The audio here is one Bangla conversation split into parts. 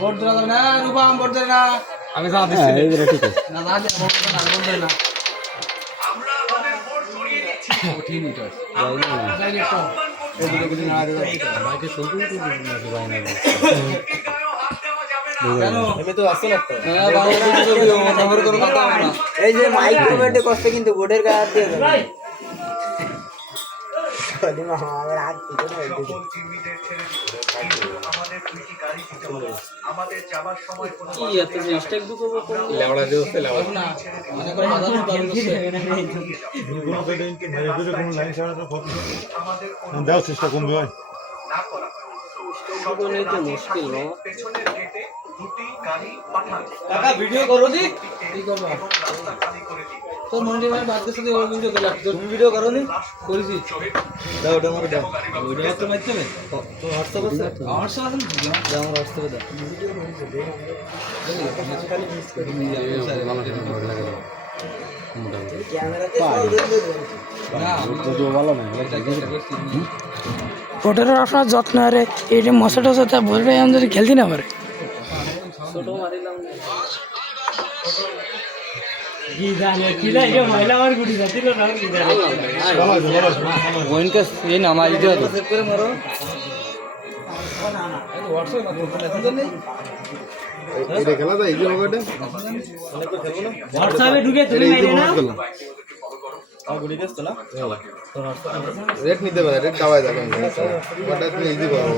ভোট দেওয়া যাবে না, রূপম ভোট দেবে না। আমি যা দিচ্ছি না না ভোট দেবে না। কঠিন এটা। যাই রে তো। আমি তো আসছে না তো। হ্যাঁ বাংলাদেশ ছবি আমার কোনো কথা হবে না। এই যে মাইক কমেন্টে কষ্ট কিন্তু বোর্ডের গায়ে হাত দিয়ে যাবে কি এত মিস্টেক দুটো লেবড়া দিতে লেবড়া না মনে করে বাধা দিতে দাও চেষ্টা কমবে ভাই মুশকিল না কাকা ভিডিও করো দি কি করব তোর মন্দির ভাই বাদ দিয়ে সাথে ওর ভিডিও করে লাগতো তুমি ভিডিও করো নি করেছি দাও ওটা আমাকে দাও ভিডিও তো মারতে হবে তো হোয়াটসঅ্যাপ আছে আমার সাথে দাও আমার হোয়াটসঅ্যাপে দাও ওটার আপনার যত্ন আরে এই যে মশা টসা তা বলবে আমি যদি খেলতে না পারে এটা খেলা যায় এই যে লগটা হোয়াটসঅ্যাপে ঢুকে তুমি মেরে নাও রেট নিতে পারে রেট খাওয়াই যাবে ওটা তুমি ইজি করো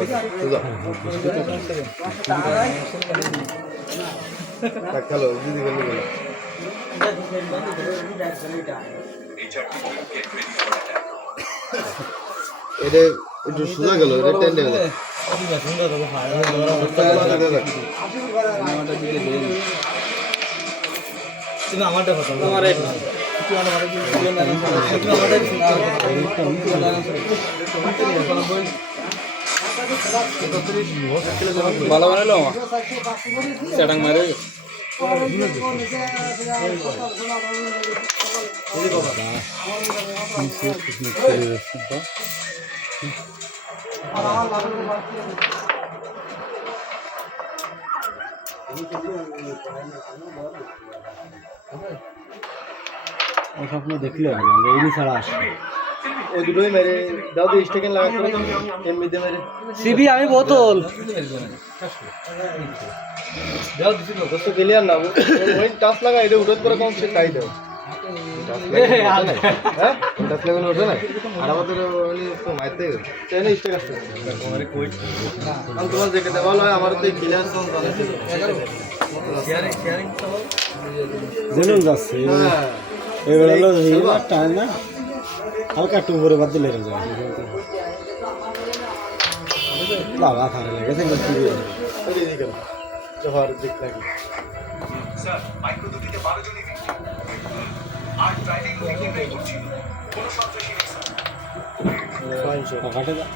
বুঝা tak খেলো ইজি করলে বলো এটা একটু সোজা গেল এটা টেন্ডে গেল তুমি আমারটা কথা তোমার রেট না ভালো বানাইলো সেটাং মারে স্বপ্ন দেখলে হবে না এই ছাড়া আসে ওই দুটোই মেরে দাও তো স্টেকেন লাগাতে এমনিতে মেরে সিবি আমি বোতল দাও দিছি তো কষ্ট ক্লিয়ার না ওই টাচ লাগা এটা উঠত করে কোন সে তাই দাও হ্যাঁ টাচ লেভেল ওঠে না আর আমাদের ওই তো মাইতে চাইনা স্টেক আসছে আমারে কই আমি তোমার দেখে দেওয়া হয় আমার তো ক্লিয়ার সব জানাতে শেয়ারিং তো জেনুন যাচ্ছে এবারে হলো হিলা টাইম না হালকা একটু উপরে বাদ দিলে যায় বাবা খারাপ লেগেছে কিন্তু এই দিকে জোহার দিক লাগি স্যার মাইক্রো দুটিতে 12 জনই ভিকটিম আর ড্রাইভিং রুটিনটাই করছিল কোনো সন্ত্রাসী নেই স্যার পকেটে যা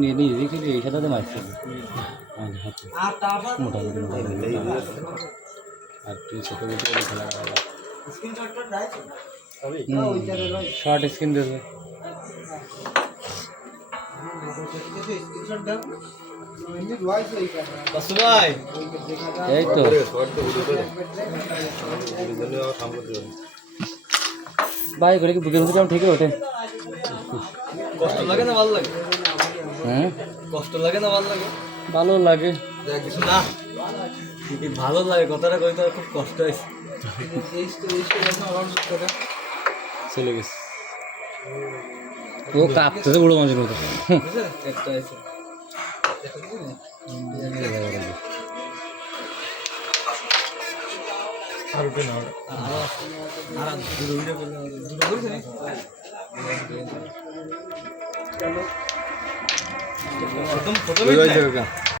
নিয়ে দেখি এই সাথে মারছে মোটামুটি আর তুই ছোট ভিডিও খেলা শর্ট স্ক্রিন দেবে বাসু ভাই এই তো ভাই করে কি বুকের মধ্যে ঠিক ওঠে কষ্ট লাগে না ভালো লাগে হ্যাঁ কষ্ট লাগে না ভালো লাগে ভালো লাগে না এই ভালো লাগে কথাটা কইতে খুব কষ্ট হয়েছে চলে গেছে ও কাঁপতেছে বড় মাঝে মতো একটা আছে আর উঠে না আর দুটো ভিডিও করলে দুটো করেছে প্রথম হয়ে যাবে